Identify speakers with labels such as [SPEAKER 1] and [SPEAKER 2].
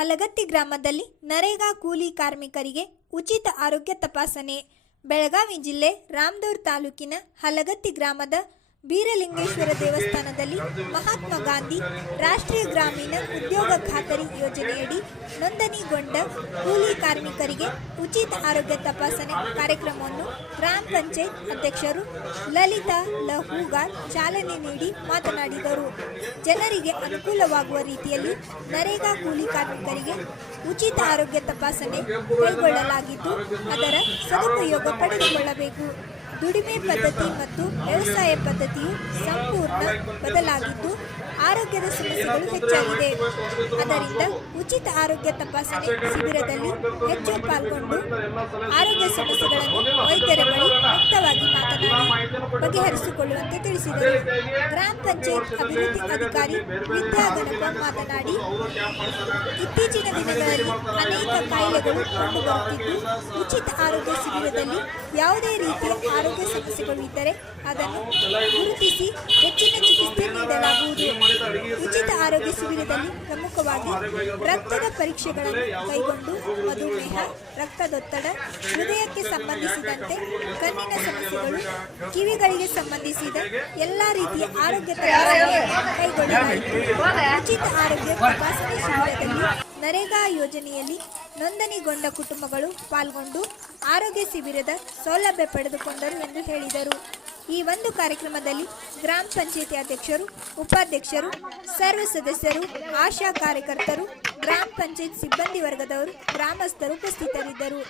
[SPEAKER 1] ಹಲಗತ್ತಿ ಗ್ರಾಮದಲ್ಲಿ ನರೇಗಾ ಕೂಲಿ ಕಾರ್ಮಿಕರಿಗೆ ಉಚಿತ ಆರೋಗ್ಯ ತಪಾಸಣೆ ಬೆಳಗಾವಿ ಜಿಲ್ಲೆ ರಾಮದೂರ್ ತಾಲೂಕಿನ ಹಲಗತ್ತಿ ಗ್ರಾಮದ ಬೀರಲಿಂಗೇಶ್ವರ ದೇವಸ್ಥಾನದಲ್ಲಿ ಮಹಾತ್ಮ ಗಾಂಧಿ ರಾಷ್ಟ್ರೀಯ ಗ್ರಾಮೀಣ ಉದ್ಯೋಗ ಖಾತರಿ ಯೋಜನೆಯಡಿ ನೋಂದಣಿಗೊಂಡ ಕೂಲಿ ಕಾರ್ಮಿಕರಿಗೆ ಉಚಿತ ಆರೋಗ್ಯ ತಪಾಸಣೆ ಕಾರ್ಯಕ್ರಮವನ್ನು ಗ್ರಾಮ ಪಂಚಾಯತ್ ಅಧ್ಯಕ್ಷರು ಲಲಿತಾ ಲಹೂಗಾರ್ ಚಾಲನೆ ನೀಡಿ ಮಾತನಾಡಿದರು. ಜನರಿಗೆ ಅನುಕೂಲವಾಗುವ ರೀತಿಯಲ್ಲಿ ನರೇಗಾ ಕೂಲಿ ಕಾರ್ಮಿಕರಿಗೆ ಉಚಿತ ಆರೋಗ್ಯ ತಪಾಸಣೆ ಕೈಗೊಳ್ಳಲಾಗಿದ್ದು, ಅದರ ಸದುಪಯೋಗ ಪಡೆದುಕೊಳ್ಳಬೇಕು. ದುಡಿಮೆ ಪದ್ಧತಿ ಮತ್ತು ವ್ಯವಸಾಯ ಪದ್ಧತಿಯು ಸಂಪೂರ್ಣ ಬದಲಾಗಿದ್ದು, ಆರೋಗ್ಯದ ಸಮಸ್ಯೆಗಳು ಹೆಚ್ಚಾಗಿದೆ. ಅದರಿಂದ ಉಚಿತ ಆರೋಗ್ಯ ತಪಾಸಣೆ ಶಿಬಿರದಲ್ಲಿ ಹೆಚ್ಚು ಪಾಲ್ಗೊಂಡು ಆರೋಗ್ಯ ಸಮಸ್ಯೆಗಳನ್ನು ವೈದ್ಯರ ಬಳಿ ಬಗೆಹರಿಸಿಕೊಳ್ಳುವಂತೆ ತಿಳಿಸಿದರು. ಗ್ರಾಮ ಪಂಚಾಯತ್ ಅಭಿವೃದ್ಧಿ ಅಧಿಕಾರಿ ವಿದ್ಯಾಗಣಪ ಮಾತನಾಡಿ, ಇತ್ತೀಚಿನ ದಿನಗಳಲ್ಲಿ ಅನೇಕ ಕಾಯಿಲೆಗಳು ಕಂಡುಬರುತ್ತಿದ್ದು, ಉಚಿತ ಆರೋಗ್ಯ ಶಿಬಿರದಲ್ಲಿ ಯಾವುದೇ ರೀತಿಯ ಆರೋಗ್ಯ ಸಮಸ್ಯೆಗಳು ಇದ್ದರೆ ಅದನ್ನು ಗುರುತಿಸಿ ಹೆಚ್ಚಿನ ಚಿಕಿತ್ಸೆ ನೀಡಲಾಗುವುದು ಉಚಿತ ಆರೋಗ್ಯ ಶಿಬಿರದಲ್ಲಿ ಪ್ರಮುಖವಾಗಿ ರಕ್ತದ ಪರೀಕ್ಷೆಗಳನ್ನು ಕೈಗೊಂಡು ಮಧುಮೇಹ, ರಕ್ತದೊತ್ತಡ, ಹೃದಯಕ್ಕೆ ಸಂಬಂಧಿಸಿದಂತೆ ಕಣ್ಣಿನ ಸಮಸ್ಯೆಗಳು, ಕಿವಿಗಳಿಗೆ ಸಂಬಂಧಿಸಿದ ಎಲ್ಲ ರೀತಿಯ ಆರೋಗ್ಯ ಕೈಗೊಳ್ಳಲಾಗಿದೆ ಉಚಿತ ಆರೋಗ್ಯ ತಪಾಸಣೆ ಶಿಬಿರದಲ್ಲಿ ನರೇಗಾ ಯೋಜನೆಯಲ್ಲಿ ನೋಂದಣಿಗೊಂಡ ಕುಟುಂಬಗಳು ಪಾಲ್ಗೊಂಡು ಆರೋಗ್ಯ ಶಿಬಿರದ ಸೌಲಭ್ಯ ಪಡೆದುಕೊಂಡರು ಎಂದು ಹೇಳಿದರು. ಈ ಒಂದು ಕಾರ್ಯಕ್ರಮದಲ್ಲಿ ಗ್ರಾಮ ಪಂಚಾಯತಿ ಅಧ್ಯಕ್ಷರು, ಉಪಾಧ್ಯಕ್ಷರು, ಸರ್ವ ಸದಸ್ಯರು, ಆಶಾ ಕಾರ್ಯಕರ್ತರು, ಗ್ರಾಮ ಪಂಚಾಯತ್ ಸಿಬ್ಬಂದಿ ವರ್ಗದವರು, ಗ್ರಾಮಸ್ಥರು ಉಪಸ್ಥಿತರಿದ್ದರು.